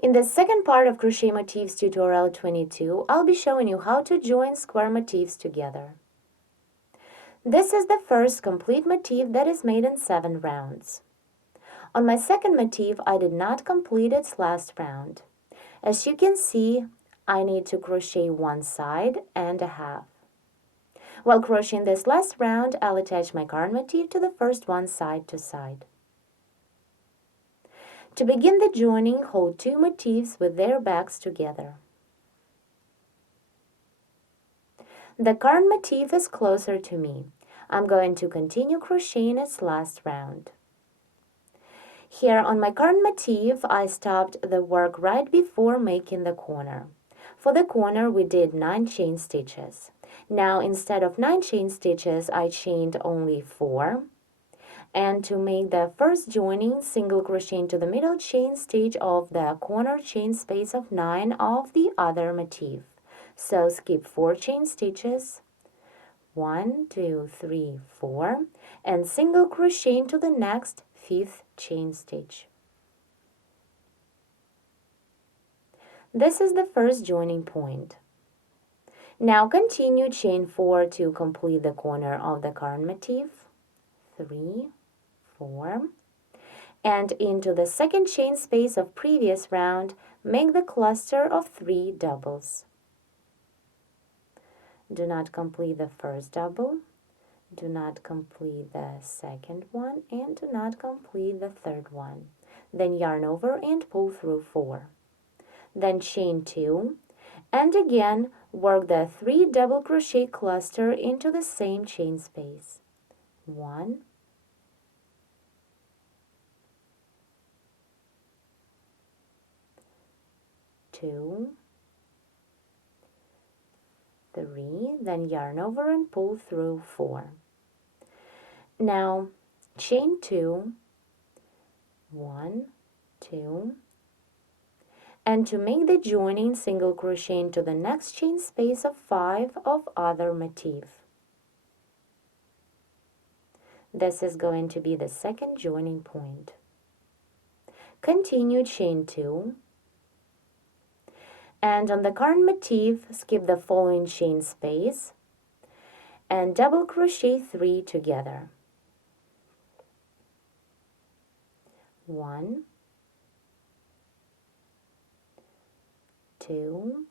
In the second part of Crochet Motifs tutorial 22, I'll be showing you how to join square motifs together. This is the first complete motif that is made in 7 rounds. On my second motif, I did not complete its last round. As you can see, I need to crochet one side and a half. While crocheting this last round, I'll attach my current motif to the first one side to side. To begin the joining, hold 2 motifs with their backs together. The current motif is closer to me. I'm going to continue crocheting its last round. Here on my current motif, I stopped the work right before making the corner. For the corner, we did 9 chain stitches. Now, instead of 9 chain stitches, I chained only 4. And to make the first joining, single crochet into the middle chain stitch of the corner chain space of 9 of the other motif. So skip 4 chain stitches, 1, 2, 3, 4, and single crochet into the next 5th chain stitch. This is the first joining point. Now continue chain 4 to complete the corner of the current motif. 3, 4, and into the second chain space of previous round, make the cluster of 3 doubles. Do not complete the first double, do not complete the second one, and do not complete the third one. Then yarn over and pull through 4. Then chain 2, and again work the 3 double crochet cluster into the same chain space. 1, 2, 3, then yarn over and pull through 4. Now chain 2, 1, 2, and to make the joining, single crochet into the next chain space of 5 of other motif. This is going to be the second joining point. Continue chain 2, and on the current motif, skip the following chain space and double crochet 3 together. 1, 2,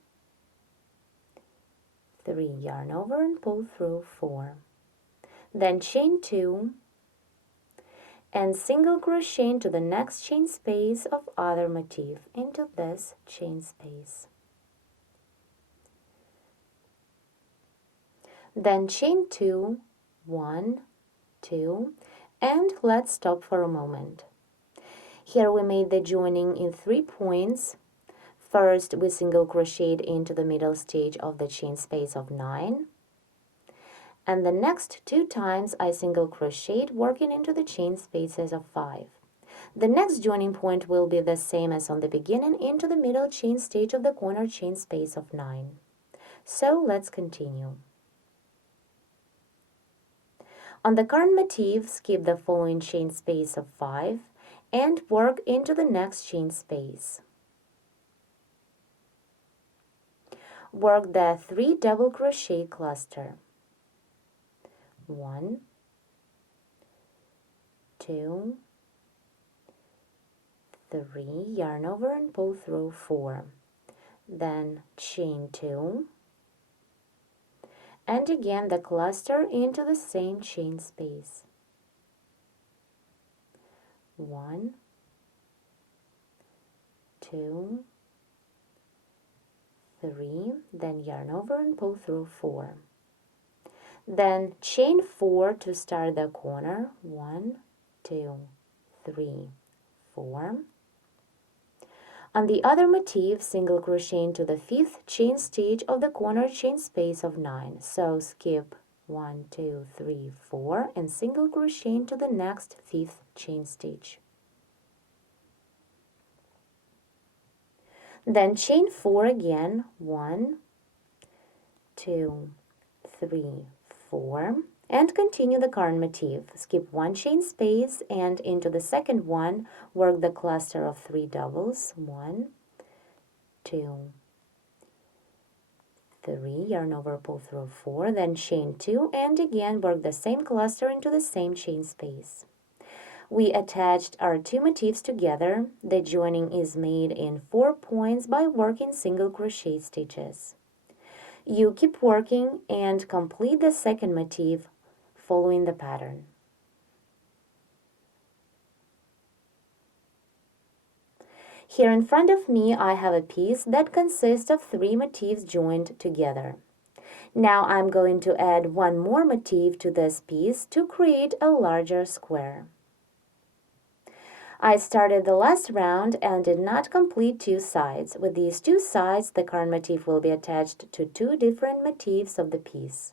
3, yarn over and pull through 4. Then chain 2 and single crochet into the next chain space of other motif into this chain space. Then chain 2, 1, 2, and let's stop for a moment. Here we made the joining in 3 points. First, we single crocheted into the middle stage of the chain space of 9. And the next 2 times I single crocheted working into the chain spaces of 5. The next joining point will be the same as on the beginning into the middle chain stage of the corner chain space of 9. So let's continue. On the current motif, skip the following chain space of 5 and work into the next chain space. Work the 3 double crochet cluster. 1, 2, 3, yarn over and pull through 4. Then chain 2, and again the cluster into the same chain space. 1, 2, 3, then yarn over and pull through 4. Then chain 4 to start the corner. 1, 2, 3, 4. On the other motif, single crochet into the 5th chain stitch of the corner chain space of 9. So skip 1, 2, 3, 4 and single crochet into the next 5th chain stitch. Then chain 4 again. 1, 2, 3, 4, and continue the current motif. Skip 1 chain space and into the second one work the cluster of 3 doubles. 1, 2, 3, yarn over, pull through 4, then chain 2, and again work the same cluster into the same chain space. We attached our two motifs together. The joining is made in 4 points by working single crochet stitches. You keep working and complete the second motif following the pattern. Here in front of me, I have a piece that consists of 3 motifs joined together. Now I'm going to add one more motif to this piece to create a larger square. I started the last round and did not complete 2 sides. With these 2 sides, the current motif will be attached to 2 different motifs of the piece.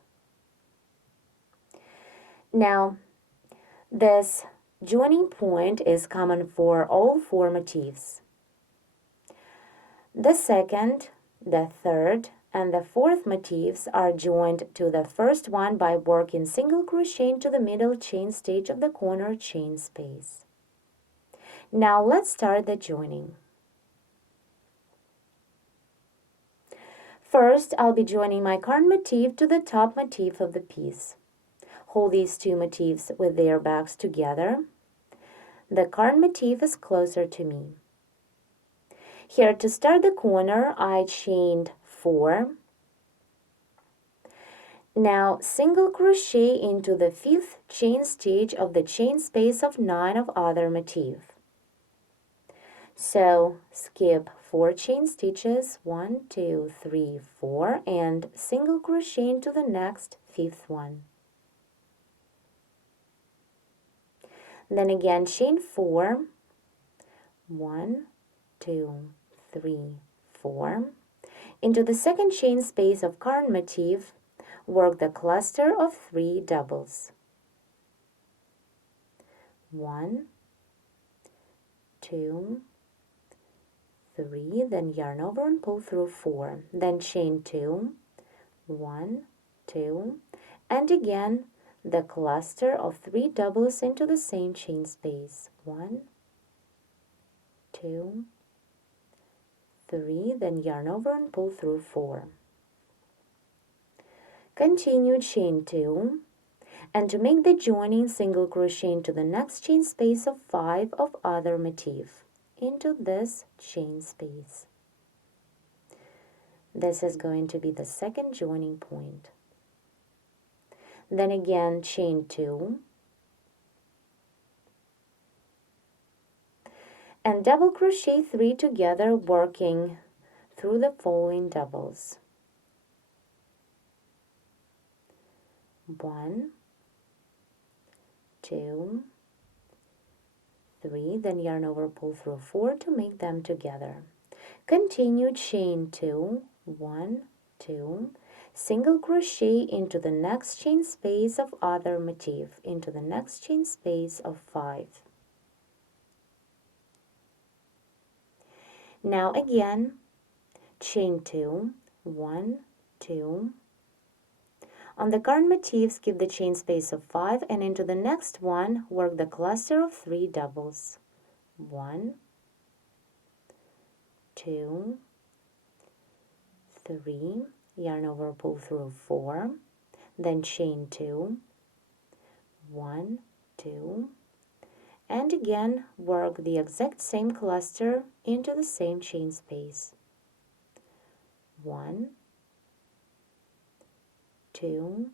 Now, this joining point is common for all 4 motifs. The second, the third, and the fourth motifs are joined to the first one by working single crochet into the middle chain stitch of the corner chain space. Now let's start the joining. First, I'll be joining my current motif to the top motif of the piece. Hold these 2 motifs with their backs together. The current motif is closer to me. Here to start the corner, I chained 4. Now single crochet into the 5th chain stitch of the chain space of 9 of other motif. So skip 4 chain stitches, 1, 2, 3, 4, and single crochet into the next 5th one. Then again chain 4, 1, 2, 3, 4. Into the second chain space of current motif, work the cluster of 3 doubles. 1, 2, 3, then yarn over and pull through 4. Then chain 2, 1, 2, and again the cluster of 3 doubles into the same chain space. 1, 2, 3, then yarn over and pull through 4. Continue chain 2, and to make the joining, single crochet into the next chain space of 5 of other motif into this chain space. This is going to be the second joining point. Then again chain 2 and double crochet 3 together, working through the following doubles. 1, 2, 3, then yarn over, pull through 4 to make them together. Continue chain 2, 1, 2, single crochet into the next chain space of other motif, into the next chain space of 5. Now again chain 2, 1, 2. On the current motif, skip the chain space of 5 and into the next one, work the cluster of 3 doubles. 1, 2, 3, yarn over, pull through 4, then chain 2, 1, 2, and again work the exact same cluster into the same chain space. 1, 2,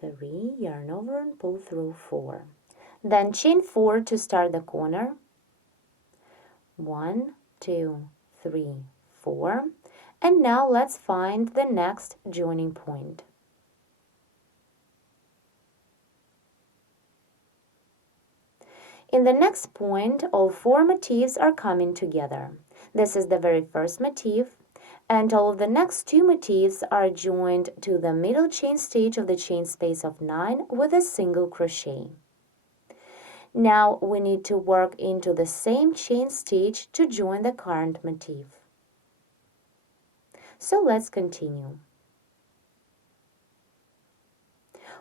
3, yarn over and pull through 4. Then chain 4 to start the corner. 1, 2, 3, 4. And now let's find the next joining point. In the next point, all 4 motifs are coming together. This is the very first motif, and all of the next 2 motifs are joined to the middle chain stitch of the chain space of 9 with a single crochet. Now we need to work into the same chain stitch to join the current motif. So let's continue.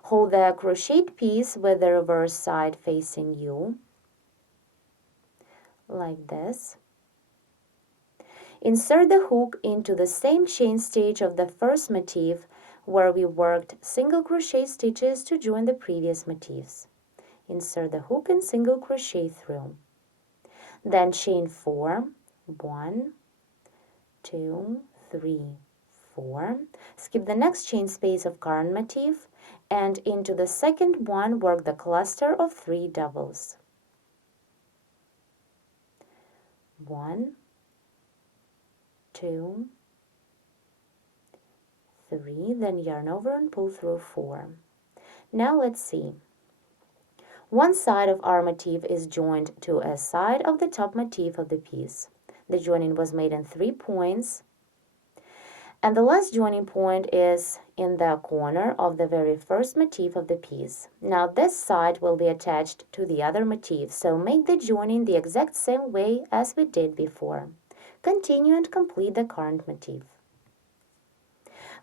Hold the crocheted piece with the reverse side facing you, like this. Insert the hook into the same chain stitch of the first motif where we worked single crochet stitches to join the previous motifs. Insert the hook and single crochet through. Then chain 4, 1, 2, 3, 4. Skip the next chain space of current motif and into the second one work the cluster of 3 doubles. 1, 2, 3, then yarn over and pull through 4. Now let's see. One side of our motif is joined to a side of the top motif of the piece. The joining was made in 3 points, and the last joining point is in the corner of the very first motif of the piece. Now this side will be attached to the other motif, so make the joining the exact same way as we did before. Continue and complete the current motif.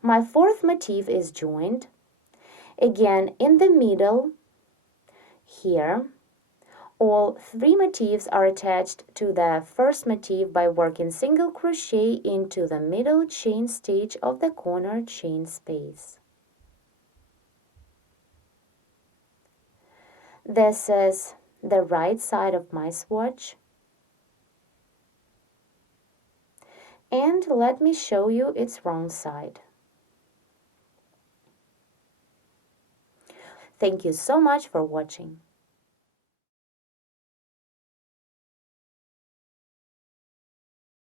My fourth motif is joined. Again, in the middle, here, all 3 motifs are attached to the first motif by working single crochet into the middle chain stitch of the corner chain space. This is the right side of my swatch. And let me show you its wrong side. Thank you so much for watching.